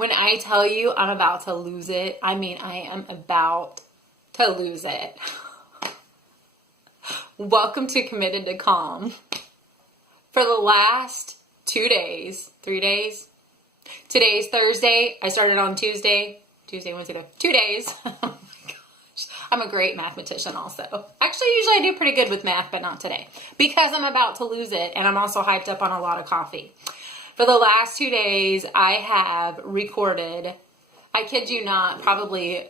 When I tell you I'm about to lose it, I mean I am about to lose it. Welcome to Committed to Calm. For the last 2 days, 3 days, today's Thursday, I started on Tuesday, Wednesday, 2 days. Oh my gosh, I'm a great mathematician also. Actually, usually I do pretty good with math, but not today because I'm about to lose it and I'm also hyped up on a lot of coffee. For the last 2 days, I have recorded, I kid you not, probably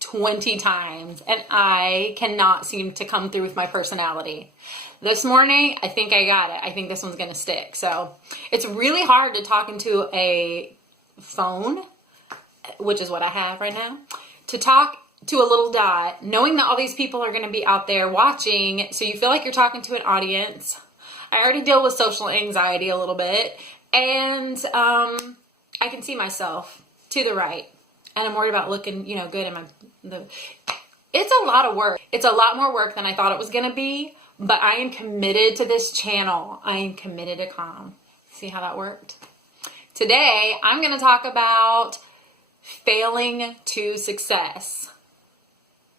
20 times, and I cannot seem to come through with my personality. This morning, I think I got it. I think this one's going to stick. So it's really hard to talk into a phone, which is what I have right now, to talk to a little dot, knowing that all these people are going to be out there watching, so you feel like you're talking to an audience. I already deal with social anxiety a little bit. And I can see myself to the right, and I'm worried about looking, good in it's a lot of work. It's a lot more work than I thought it was going to be, but I am committed to this channel. I am committed to calm. See how that worked? Today, I'm going to talk about failing to success.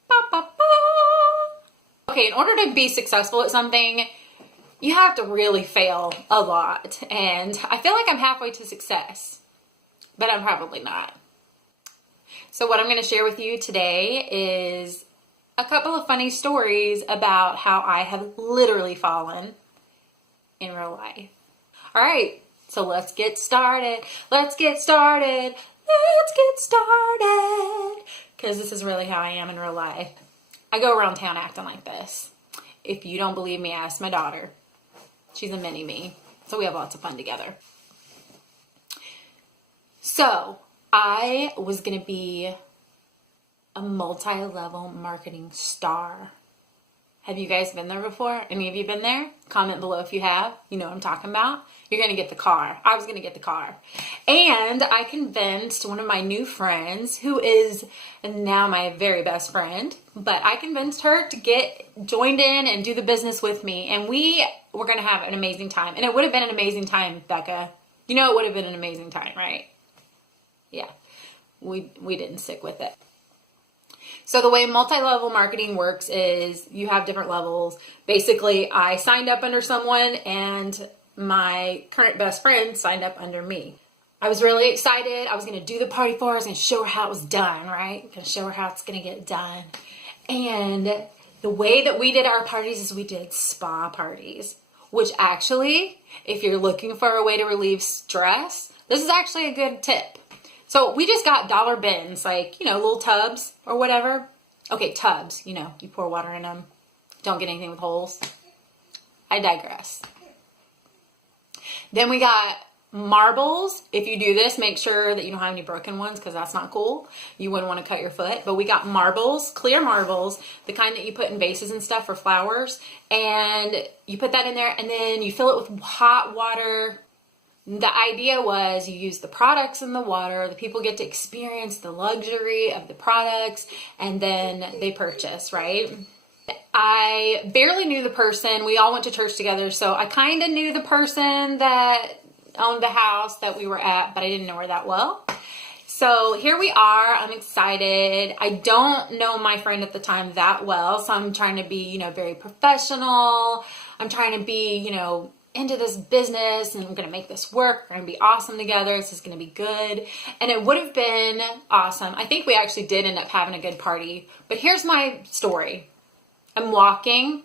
Ba, ba, ba. Okay, in order to be successful at something, you have to really fail a lot. And I feel like I'm halfway to success, but I'm probably not. So what I'm going to share with you today is a couple of funny stories about how I have literally fallen in real life. All right, so let's get started. Let's get started. Let's get started. Because this is really how I am in real life. I go around town acting like this. If you don't believe me, ask my daughter. She's a mini me, so we have lots of fun together. So, I was going to be a multi-level marketing star. Have you guys been there before? Any of you been there? Comment below if you have. You know what I'm talking about. You're going to get the car. I was going to get the car. And I convinced one of my new friends, who is now my very best friend, but I convinced her to get joined in and do the business with me. And we were going to have an amazing time. And it would have been an amazing time, Becca. You know it would have been an amazing time, right? Yeah. We didn't stick with it. So the way multi-level marketing works is you have different levels. Basically, I signed up under someone and my current best friend signed up under me. I was really excited. I was going to do the party for her. I was going to show her how it was done, right? Going to show her how it's going to get done. And the way that we did our parties is we did spa parties, which actually, if you're looking for a way to relieve stress, this is actually a good tip. So we just got dollar bins, like, little tubs or whatever. Okay, tubs, you pour water in them. Don't get anything with holes. I digress. Then we got marbles. If you do this, make sure that you don't have any broken ones because that's not cool. You wouldn't want to cut your foot. But we got marbles, clear marbles, the kind that you put in vases and stuff for flowers. And you put that in there and then you fill it with hot water. The idea was you use the products in the water, the people get to experience the luxury of the products, and then they purchase, right? I barely knew the person. We all went to church together, so I kind of knew the person that owned the house that we were at, but I didn't know her that well. So here we are. I'm excited. I don't know my friend at the time that well, so I'm trying to be, very professional. I'm trying to be, into this business, and I'm going to make this work. We're going to be awesome together. This is going to be good. And it would have been awesome. I think we actually did end up having a good party. But here's my story. I'm walking.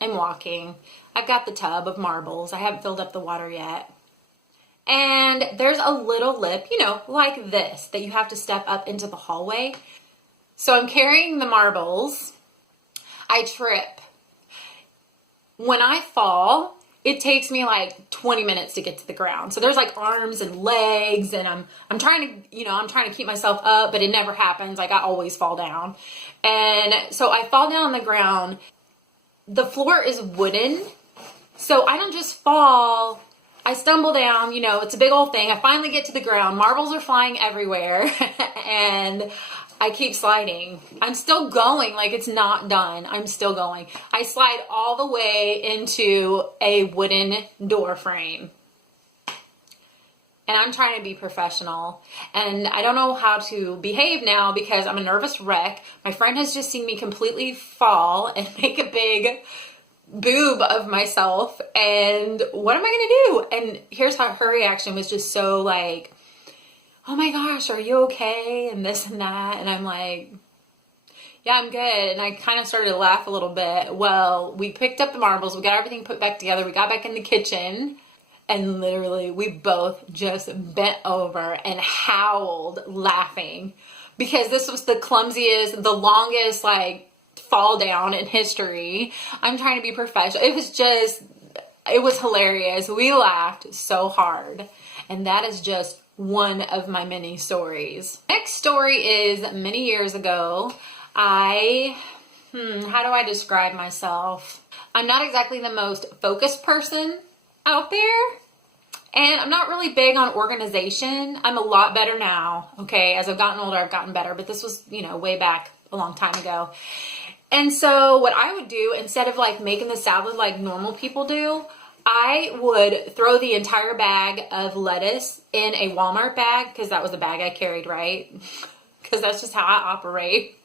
I've got the tub of marbles. I haven't filled up the water yet. And there's a little lip, like this, that you have to step up into the hallway. So I'm carrying the marbles. I trip. When I fall, it takes me like 20 minutes to get to the ground. So there's like arms and legs, and I'm trying to keep myself up, but it never happens. Like I always fall down. And so I fall down on the ground. The floor is wooden. So I don't just fall. I stumble down, it's a big old thing. I finally get to the ground. Marbles are flying everywhere. And I keep sliding. I'm still going, like it's not done. I'm still going. I slide all the way into a wooden door frame. and I'm trying to be professional, and I don't know how to behave now because I'm a nervous wreck. My friend has just seen me completely fall and make a big boob of myself, and what am I gonna do? And here's how her reaction was, just so like, oh my gosh, are you okay? And this and that. And I'm like, yeah, I'm good. And I kind of started to laugh a little bit. Well, we picked up the marbles, we got everything put back together, we got back in the kitchen, and literally we both just bent over and howled laughing because this was the clumsiest, the longest like fall down in history. I'm trying to be professional. It was hilarious. We laughed so hard. And that is just one of my many stories. Next story is many years ago. How do I describe myself? I'm not exactly the most focused person out there. And I'm not really big on organization. I'm a lot better now. Okay, as I've gotten older, I've gotten better. But this was, way back a long time ago. And so what I would do, instead of like making the salad like normal people do, I would throw the entire bag of lettuce in a Walmart bag, because that was the bag I carried, right? Because that's just how I operate.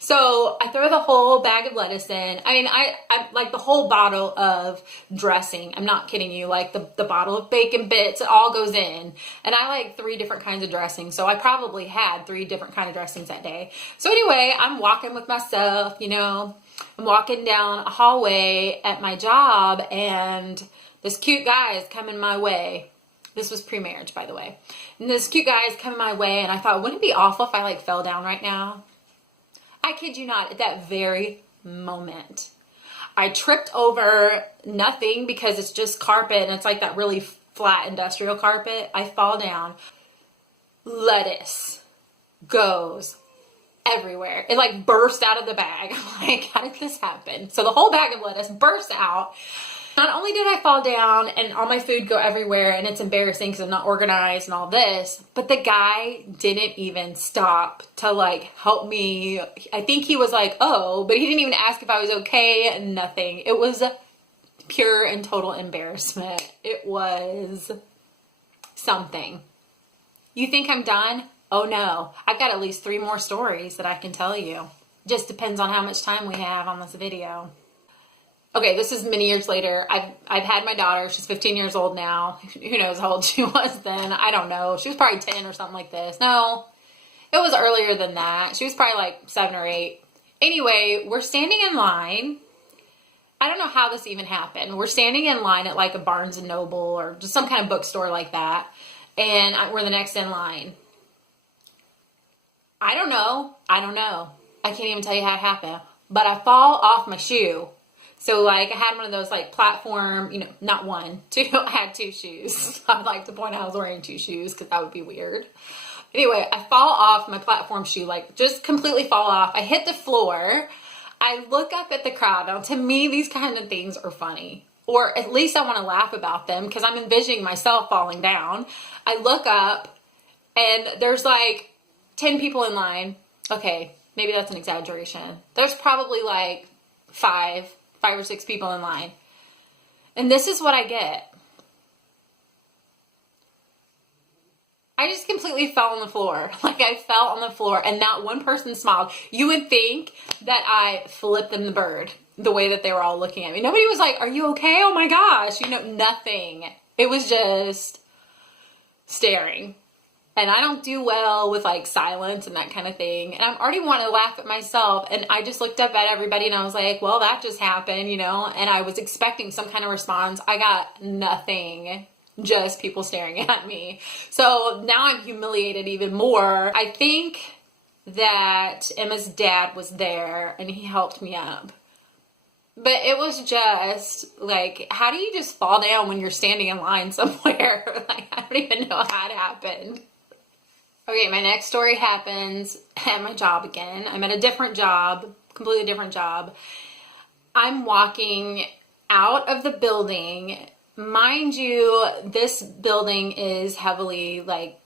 So I throw the whole bag of lettuce in. I mean, I like the whole bottle of dressing. I'm not kidding you. Like the bottle of bacon bits, it all goes in. And I like 3 different kinds of dressings. So I probably had 3 different kinds of dressings that day. So anyway, I'm walking with myself, I'm walking down a hallway at my job, and this cute guy is coming my way. This was pre-marriage, by the way. And this cute guy is coming my way, and I thought, wouldn't it be awful if I like fell down right now? I kid you not, at that very moment, I tripped over nothing because it's just carpet and it's like that really flat industrial carpet. I fall down. Lettuce goes everywhere. It like burst out of the bag. I'm like, how did this happen? So the whole bag of lettuce burst out. Not only did I fall down and all my food go everywhere, and it's embarrassing because I'm not organized and all this, but the guy didn't even stop to like help me. I think he was like, oh, but he didn't even ask if I was okay. Nothing. It was pure and total embarrassment. It was something. You think I'm done? Oh no. I've got at least 3 more stories that I can tell you. Just depends on how much time we have on this video. Okay, this is many years later. I've had my daughter. She's 15 years old now. Who knows how old she was then? I don't know. She was probably 10 or something like this. No, it was earlier than that. She was probably like 7 or 8. Anyway, we're standing in line. I don't know how this even happened. We're standing in line at like a Barnes & Noble or just some kind of bookstore like that. And we're the next in line. I don't know. I can't even tell you how it happened. But I fall off my shoe. So like I had one of those like platform, not 1, 2, I had 2 shoes. I'd like to point out I was wearing 2 shoes because that would be weird. Anyway, I fall off my platform shoe, like just completely fall off. I hit the floor. I look up at the crowd. Now to me, these kind of things are funny, or at least I want to laugh about them because I'm envisioning myself falling down. I look up and there's like 10 people in line. Okay, maybe that's an exaggeration. There's probably like 5 or 6 people in line. And this is what I get. I just completely fell on the floor. Like I fell on the floor and not one person smiled. You would think that I flipped them the bird the way that they were all looking at me. Nobody was like, are you okay? Oh my gosh. Nothing. It was just staring. And I don't do well with like silence and that kind of thing. And I already want to laugh at myself. And I just looked up at everybody and I was like, well, that just happened, And I was expecting some kind of response. I got nothing. Just people staring at me. So now I'm humiliated even more. I think that Emma's dad was there and he helped me up. But it was just like, how do you just fall down when you're standing in line somewhere? Like, I don't even know how it happened. Okay, my next story happens at my job again. I'm at a different job, completely different job. I'm walking out of the building. Mind you, this building is heavily like,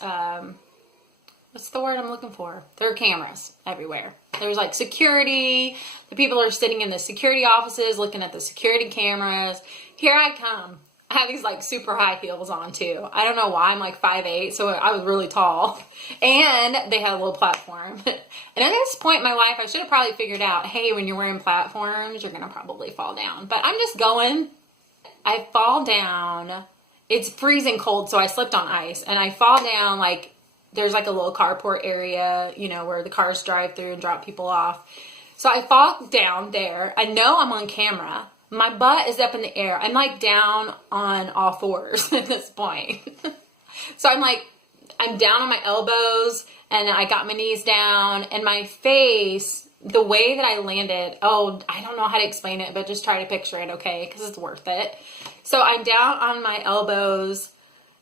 what's the word I'm looking for? There are cameras everywhere. There's like security. The people are sitting in the security offices looking at the security cameras. Here I come. I had these like super high heels on too. I don't know why. I'm like 5'8", so I was really tall. And they had a little platform. And at this point in my life, I should have probably figured out, hey, when you're wearing platforms, you're going to probably fall down. But I'm just going. I fall down. It's freezing cold, so I slipped on ice. And I fall down, like, there's like a little carport area, you know, where the cars drive through and drop people off. So I fall down there. I know I'm on camera. My butt is up in the air. I'm like down on all fours at this point. So I'm down on my elbows and I got my knees down and my face, the way that I landed, I don't know how to explain it, but just try to picture it, okay? Because it's worth it. So I'm down on my elbows.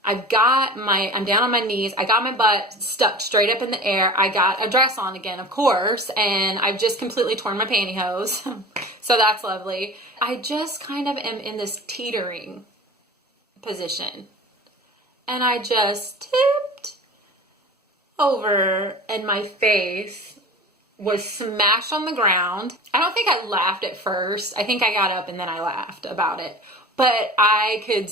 I'm down on my knees. I got my butt stuck straight up in the air. I got a dress on again, of course, and I've just completely torn my pantyhose. So that's lovely. I just kind of am in this teetering position. And I just tipped over and my face was smashed on the ground. I don't think I laughed at first. I think I got up and then I laughed about it. But I could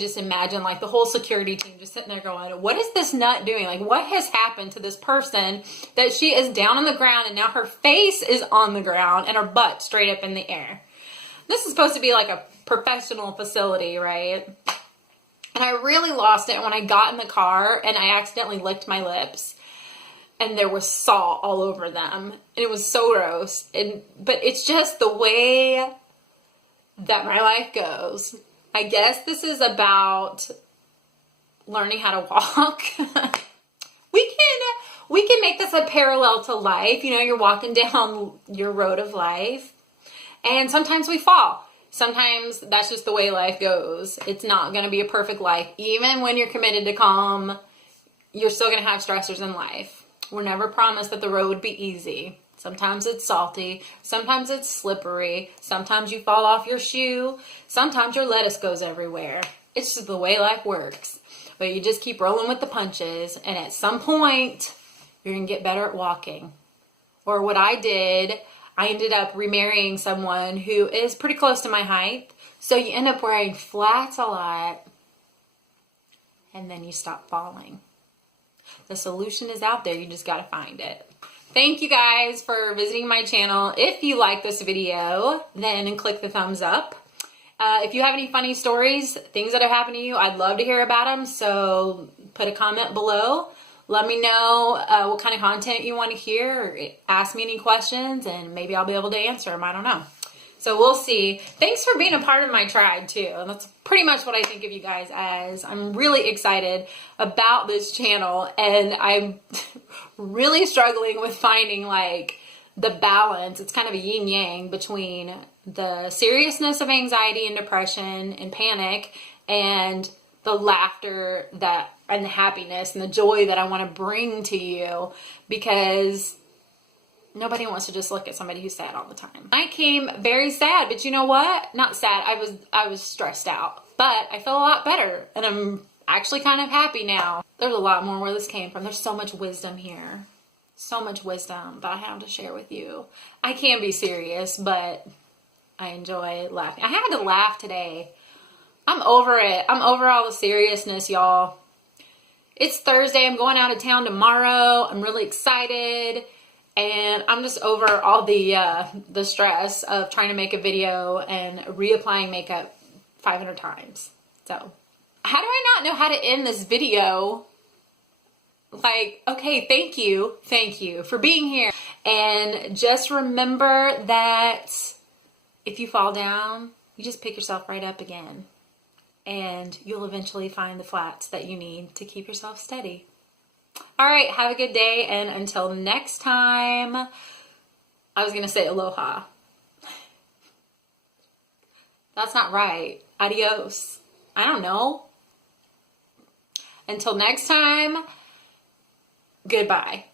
just imagine like the whole security team just sitting there going, what is this nut doing? Like, what has happened to this person that she is down on the ground and now her face is on the ground and her butt straight up in the air? This is supposed to be like a professional facility, right? And I really lost it when I got in the car and I accidentally licked my lips and there was salt all over them. And it was so gross. But it's just the way that my life goes. I guess this is about learning how to walk. We can make this a parallel to life. You know, you're walking down your road of life and sometimes we fall. Sometimes that's just the way life goes. It's not going to be a perfect life. Even when you're committed to calm, you're still going to have stressors in life. We're never promised that the road would be easy. Sometimes it's salty. Sometimes it's slippery. Sometimes you fall off your shoe. Sometimes your lettuce goes everywhere. It's just the way life works. But you just keep rolling with the punches. And at some point, you're going to get better at walking. Or what I did, I ended up remarrying someone who is pretty close to my height. So you end up wearing flats a lot. And then you stop falling. The solution is out there. You just got to find it. Thank you guys for visiting my channel. If you like this video, then click the thumbs up. If you have any funny stories, things that have happened to you, I'd love to hear about them. So put a comment below. Let me know what kind of content you want to hear, or ask me any questions and maybe I'll be able to answer them. I don't know. So we'll see. Thanks for being a part of my tribe too. And that's pretty much what I think of you guys as. I'm really excited about this channel and I'm really struggling with finding like the balance. It's kind of a yin yang between the seriousness of anxiety and depression and panic and the laughter and the happiness and the joy that I want to bring to you, because nobody wants to just look at somebody who's sad all the time. I came very sad, but you know what? Not sad. I was stressed out, but I feel a lot better and I'm actually kind of happy now. There's a lot more where this came from. There's so much wisdom here. So much wisdom that I have to share with you. I can be serious, but I enjoy laughing. I had to laugh today. I'm over it. I'm over all the seriousness, y'all. It's Thursday. I'm going out of town tomorrow. I'm really excited. And I'm just over all the stress of trying to make a video and reapplying makeup 500 times. So, how do I not know how to end this video? Like, okay, thank you for being here. And just remember that if you fall down, you just pick yourself right up again. And you'll eventually find the flats that you need to keep yourself steady. All right, have a good day, and until next time, I was going to say aloha. That's not right. Adios. I don't know. Until next time, goodbye.